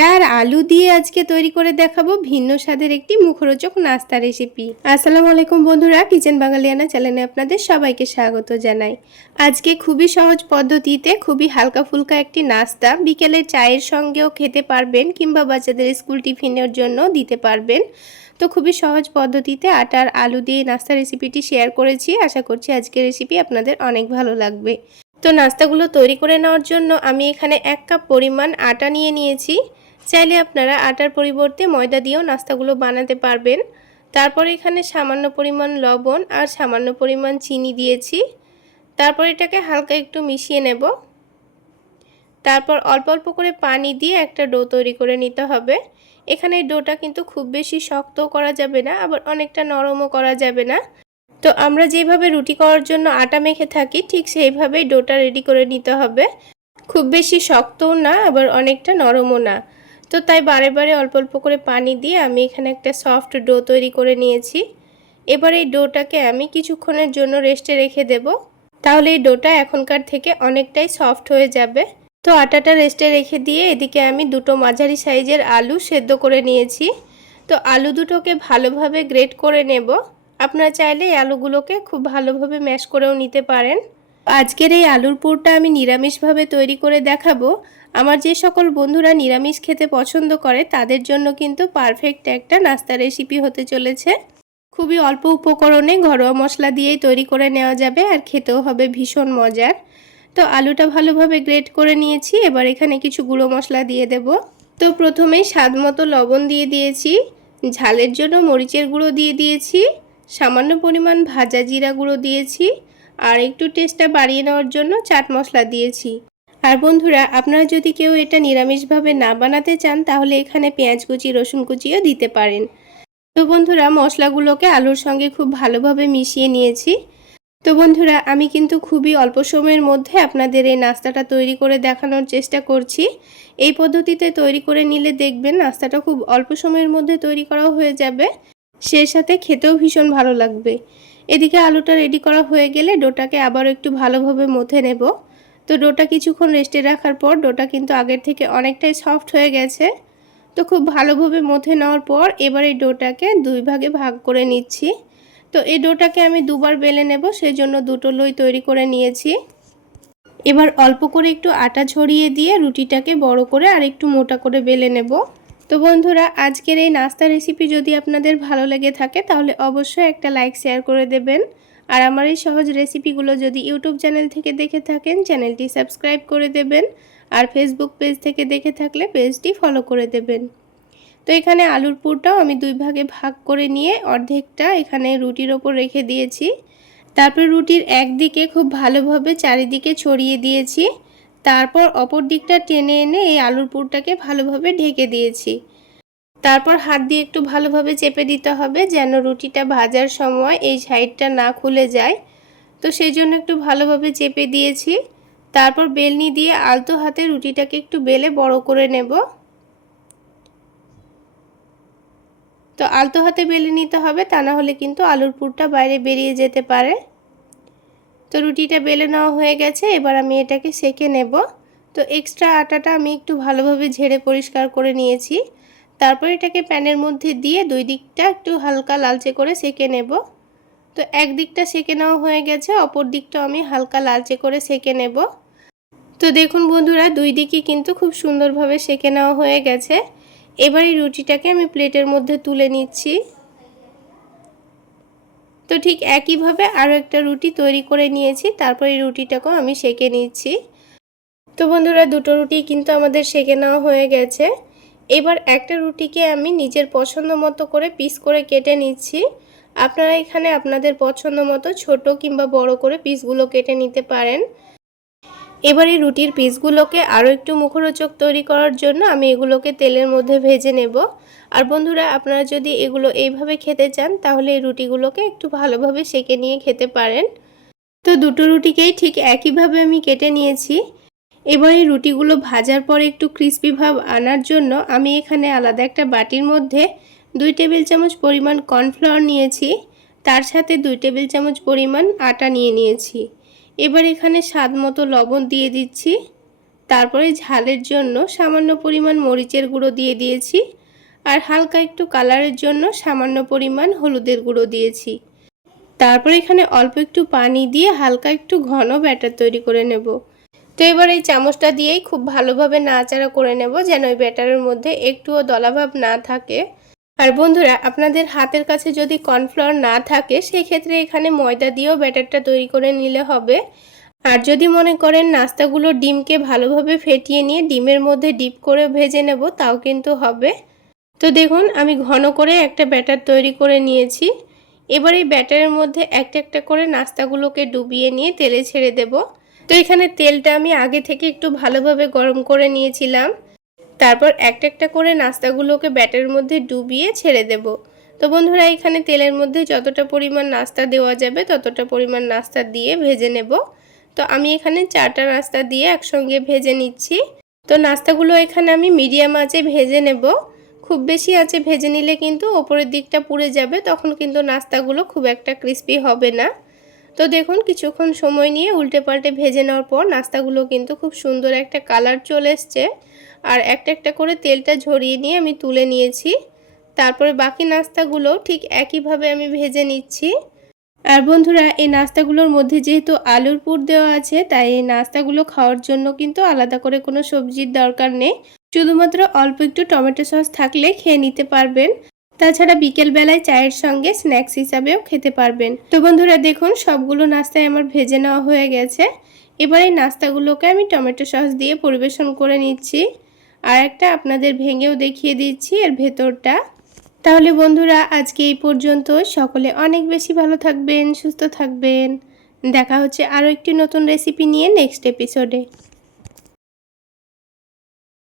আটা আর আলু দিয়ে আজকে তৈরি করে দেখাবো ভিন্ন স্বাদের একটি মুখরোচক নাস্তা রেসিপি আসসালামু আলাইকুম বন্ধুরা, কিচেন বাঙালিয়ানা চ্যানেলে আপনাদের সবাইকে স্বাগত জানাই। আজকে খুবই সহজ পদ্ধতিতে খুবই হালকা ফুলকা একটি নাস্তা বিকেলে চায়ের সঙ্গেও খেতে পারবেন কিংবা বাচ্চাদের স্কুল টিফিনের জন্য দিতে পারবেন। তো খুবই সহজ পদ্ধতিতে আটার আলু দিয়ে নাস্তা রেসিপিটি শেয়ার করেছি। আশা করছি আজকের রেসিপি আপনাদের অনেক ভালো লাগবে। তো নাস্তাগুলো তৈরি করে নেওয়ার জন্য আমি এখানে এক কাপ পরিমাণ আটা নিয়ে নিয়েছি। চাইলে আপনারা আটার পরিবর্তে ময়দা দিয়েও নাস্তাগুলো বানাতে পারবেন। তারপর এখানে সামান্য পরিমাণ লবণ আর সামান্য পরিমাণ চিনি দিয়েছি। তারপর এটাকে হালকা একটু মিশিয়ে নেব। তারপর অল্প অল্প করে পানি দিয়ে একটা ডো তৈরি করে নিতে হবে। এখানে ডোটা কিন্তু খুব বেশি শক্তও করা যাবে না, আবার অনেকটা নরমও করা যাবে না। তো আমরা যেভাবে রুটি করার জন্য আটা মেখে থাকি, ঠিক সেইভাবেই ডোটা রেডি করে নিতে হবে। খুব বেশি শক্তও না, আবার অনেকটা নরমও না। তো তাই বারে বারে অল্প অল্প করে পানি দিয়ে আমি এখানে একটা সফট ডো তৈরি করে নিয়েছি। এবার এই ডোটাকে আমি কিছুক্ষণের জন্য রেস্টে রেখে দেব। তাহলে এই ডোটা এখনকার থেকে অনেকটাই সফট হয়ে যাবে। তো আটাটা রেস্টে রেখে দিয়ে এদিকে আমি দুটো মাঝারি সাইজের আলু সেদ্ধ করে নিয়েছি। তো আলু দুটোকে ভালোভাবে গ্রেট করে নেব। আপনারা চাইলে এই আলুগুলোকে খুব ভালোভাবে ম্যাশ করেও নিতে পারেন। আজকের এই আলুর পুরটা আমি নিরামিষভাবে তৈরি করে দেখাবো। আমার যে সকল বন্ধুরা নিরামিষ খেতে পছন্দ করে, তাদের জন্য কিন্তু পারফেক্ট একটা নাস্তা রেসিপি হতে চলেছে। খুবই অল্প উপকরণে ঘরোয়া মশলা দিয়েই তৈরি করে নেওয়া যাবে আর খেতেও হবে ভীষণ মজার। তো আলুটা ভালোভাবে গ্রেট করে নিয়েছি, এবার এখানে কিছু গুঁড়ো মশলা দিয়ে দেব। তো প্রথমেই স্বাদ মতো লবণ দিয়ে দিয়েছি, ঝালের জন্য মরিচের গুঁড়ো দিয়ে দিয়েছি, সামান্য পরিমাণ ভাজা জিরা গুঁড়ো দিয়েছি আর একটু টেস্টটা বাড়িয়ে নেওয়ার জন্য চাট মশলা দিয়েছি। আর বন্ধুরা, আপনারা যদি কেউ এটা নিরামিষভাবে না বানাতে চান, তাহলে এখানে পেঁয়াজ কুচি, রসুন কুচিও দিতে পারেন। তো বন্ধুরা, মশলাগুলোকে আলুর সঙ্গে খুব ভালোভাবে মিশিয়ে নিয়েছি। তো বন্ধুরা, আমি কিন্তু খুবই অল্প সময়ের মধ্যে আপনাদের এই নাস্তাটা তৈরি করে দেখানোর চেষ্টা করছি। এই পদ্ধতিতে তৈরি করে নিলে দেখবেন নাস্তাটা খুব অল্প সময়ের মধ্যে তৈরি করাও হয়ে যাবে। সে সাথে খেতেও ভীষণ ভালো লাগবে। এদিকে আলুটা রেডি করা হয়ে গেলে ডোটাকে আবারও একটু ভালোভাবে মথে নেব। তো ডোটা কিছুক্ষণ রেস্টে রাখার পর ডোটা কিন্তু আগের থেকে অনেকটাই সফট হয়ে গেছে। তো খুব ভালোভাবে মথে নেওয়ার পর এবার এই ডোটাকে দুই ভাগে ভাগ করে নিচ্ছি। তো এই ডোটাকে আমি দুবার বেলে নেব সেই জন্য দুটো লই তৈরি করে নিয়েছি। এবার অল্প করে একটু আটা ছড়িয়ে দিয়ে রুটিটাকে বড় করে আর একটু মোটা করে বেলে নেব। তো বন্ধুরা, আজকের এই নাস্তা রেসিপি যদি আপনাদের ভালো লেগে থাকে, তাহলে অবশ্যই একটা লাইক শেয়ার করে দেবেন। আর আমার এই সহজ রেসিপিগুলো যদি ইউটিউব চ্যানেল থেকে দেখে থাকেন, চ্যানেলটি সাবস্ক্রাইব করে দেবেন। আর ফেসবুক পেজ থেকে দেখে থাকলে পেজটি ফলো করে দেবেন। তো এখানে আলুর পুরটাও আমি দুই ভাগে ভাগ করে নিয়ে অর্ধেকটা এখানে রুটির ওপর রেখে দিয়েছি। তারপর রুটির একদিকে খুব ভালোভাবে চারিদিকে ছড়িয়ে দিয়েছি। তারপর অপর দিকটা টেনে এনে এই আলুর পুরটাকে ভালোভাবে ঢেকে দিয়েছি। তারপর হাত দিয়ে একটু ভালোভাবে চেপে দিতে হবে যেন রুটিটা ভাজার সময় এই সাইডটা না খুলে যায়। তো সেই জন্য একটু ভালোভাবে চেপে দিয়েছি। তারপর বেলনি দিয়ে আলতো হাতে রুটিটাকে একটু বেলে বড় করে নেব। তো আলতো হাতে বেলে নিতে হবে তা না হলে কিন্তু আলুর পুরটা বাইরে বেরিয়ে যেতে পারে। তো রুটিটা বেলে নেওয়া হয়ে গেছে, এবার আমি এটাকে সেকে নেব। তো এক্সট্রা আটাটা আমি একটু ভালোভাবে ঝেড়ে পরিষ্কার করে নিয়েছি। তারপর এটাকে প্যানের মধ্যে দিয়ে দুই দিকটা একটু হালকা লালচে করে সেকে নেব। তো এক দিকটা সেকে নেওয়া হয়ে গেছে, অপর দিকটা আমি হালকা লালচে করে সেকে নেব। তো দেখুন বন্ধুরা, দুই দিকই কিন্তু খুব সুন্দরভাবে সেকে নেওয়া হয়ে গেছে। এবার এই রুটিটাকে আমি প্লেটের মধ্যে তুলে নিচ্ছি। তো ঠিক একইভাবে আরও একটা রুটি তৈরি করে নিয়েছি, তারপর এই রুটিটাকেও আমি সেকে নিচ্ছি। তো বন্ধুরা, দুটো রুটি কিন্তু আমাদের সেকে নেওয়া হয়ে গেছে। এবার একটা রুটিকে আমি নিজের পছন্দ মতো করে পিস করে কেটে নিচ্ছি। আপনারা এখানে আপনাদের পছন্দ মতো ছোট কিংবা বড় করে পিসগুলো কেটে নিতে পারেন। এবার এই রুটির পিসগুলোকে আরও একটু মুখরোচক তৈরি করার জন্য আমি এগুলোকে তেলের মধ্যে ভেজে নেব। আর বন্ধুরা, আপনারা যদি এগুলো এইভাবে খেতে চান, তাহলে এই রুটিগুলোকে একটু ভালোভাবে সেকে নিয়ে খেতে পারেন। তো দুটো রুটিকেই ঠিক একইভাবে আমি কেটে নিয়েছি। এবার এই রুটিগুলো ভাজার পর একটু ক্রিস্পি ভাব আনার জন্য আমি এখানে আলাদা একটা বাটির মধ্যে দুই টেবিল চামচ পরিমাণ কর্নফ্লাওয়ার নিয়েছি। তার সাথে দুই টেবিল চামচ পরিমাণ আটা নিয়ে নিয়েছি। এবার এখানে স্বাদ মতো লবণ দিয়ে দিচ্ছি। তারপরে ঝালের জন্য সামান্য পরিমাণ মরিচের গুঁড়ো দিয়ে দিয়েছি। আর হালকা একটু কালারের জন্য সামান্য পরিমাণ হলুদের গুঁড়ো দিয়েছি। তারপর এখানে অল্প একটু পানি দিয়ে হালকা একটু ঘন ব্যাটার তৈরি করে নেব। তো এবার এই চামচটা দিয়েই খুব ভালোভাবে নাচাড়া করে নেব যেন ওই ব্যাটারের মধ্যে একটুও দলাভাব না থাকে। আর বন্ধুরা, আপনাদের হাতের কাছে যদি কর্নফ্লাওয়ার না থাকে, সেক্ষেত্রে এখানে ময়দা দিয়েও ব্যাটারটা তৈরি করে নিলে হবে। আর যদি মনে করেন নাস্তাগুলো ডিমকে ভালোভাবে ফেটিয়ে নিয়ে ডিমের মধ্যে ডিপ করে ভেজে নেব, তাও কিন্তু হবে। তো দেখুন, আমি ঘন করে একটা ব্যাটার তৈরি করে নিয়েছি। এবার এই ব্যাটারের মধ্যে একটা একটা করে নাস্তাগুলোকে ডুবিয়ে নিয়ে তেলে ছেড়ে দেব। তো এখানে তেলটা আমি আগে থেকে একটু ভালোভাবে গরম করে নিয়েছিলাম। তারপর একটা একটা করে নাস্তাগুলোকে ব্যাটারের মধ্যে ডুবিয়ে ছেড়ে দেব। তো বন্ধুরা, এখানে তেলের মধ্যে যতটা পরিমাণ নাস্তা দেওয়া যাবে, ততটা পরিমাণ নাস্তা দিয়ে ভেজে নেব। তো আমি এখানে চারটা নাস্তা দিয়ে একসঙ্গে ভেজে নিচ্ছি। তো নাস্তাগুলো এখানে আমি মিডিয়াম আঁচে ভেজে নেব। খুব বেশি আছে, ভেজে নিলে কিন্তু ওপরের দিকটা পুড়ে যাবে, তখন কিন্তু নাস্তাগুলো খুব একটা ক্রিস্পি হবে না। তো দেখুন, কিছুক্ষণ সময় নিয়ে উল্টে পাল্টে ভেজে নেওয়ার পর নাস্তাগুলো কিন্তু খুব সুন্দর একটা কালার চলে এসছে। আর একটা একটা করে তেলটা ঝরিয়ে নিয়ে আমি তুলে নিয়েছি। তারপরে বাকি নাস্তাগুলো ঠিক একইভাবে আমি ভেজে নিচ্ছি। আর বন্ধুরা, এই নাস্তাগুলোর মধ্যে যেহেতু আলুর পুর দেওয়া আছে, তাই এই নাস্তাগুলো খাওয়ার জন্য কিন্তু আলাদা করে কোনো সবজির দরকার নেই। শুধুমাত্র অল্প একটু টমেটো সস থাকলে খেয়ে নিতে পারবেন। তাছাড়া বিকেলবেলায় চায়ের সঙ্গে স্ন্যাক্স হিসাবেও খেতে পারবেন। তো বন্ধুরা, দেখুন, সবগুলো নাস্তায় আমার ভেজে নেওয়া হয়ে গেছে। এবার এই নাস্তাগুলোকে আমি টমেটো সস দিয়ে পরিবেশন করে নিচ্ছি। আর একটা আপনাদের ভেঙেও দেখিয়ে দিচ্ছি এর ভেতরটা। তাহলে বন্ধুরা, আজকে এই পর্যন্ত। সকলে অনেক বেশি ভালো থাকবেন, সুস্থ থাকবেন। দেখা হচ্ছে আরও একটি নতুন রেসিপি নিয়ে নেক্সট এপিসোডে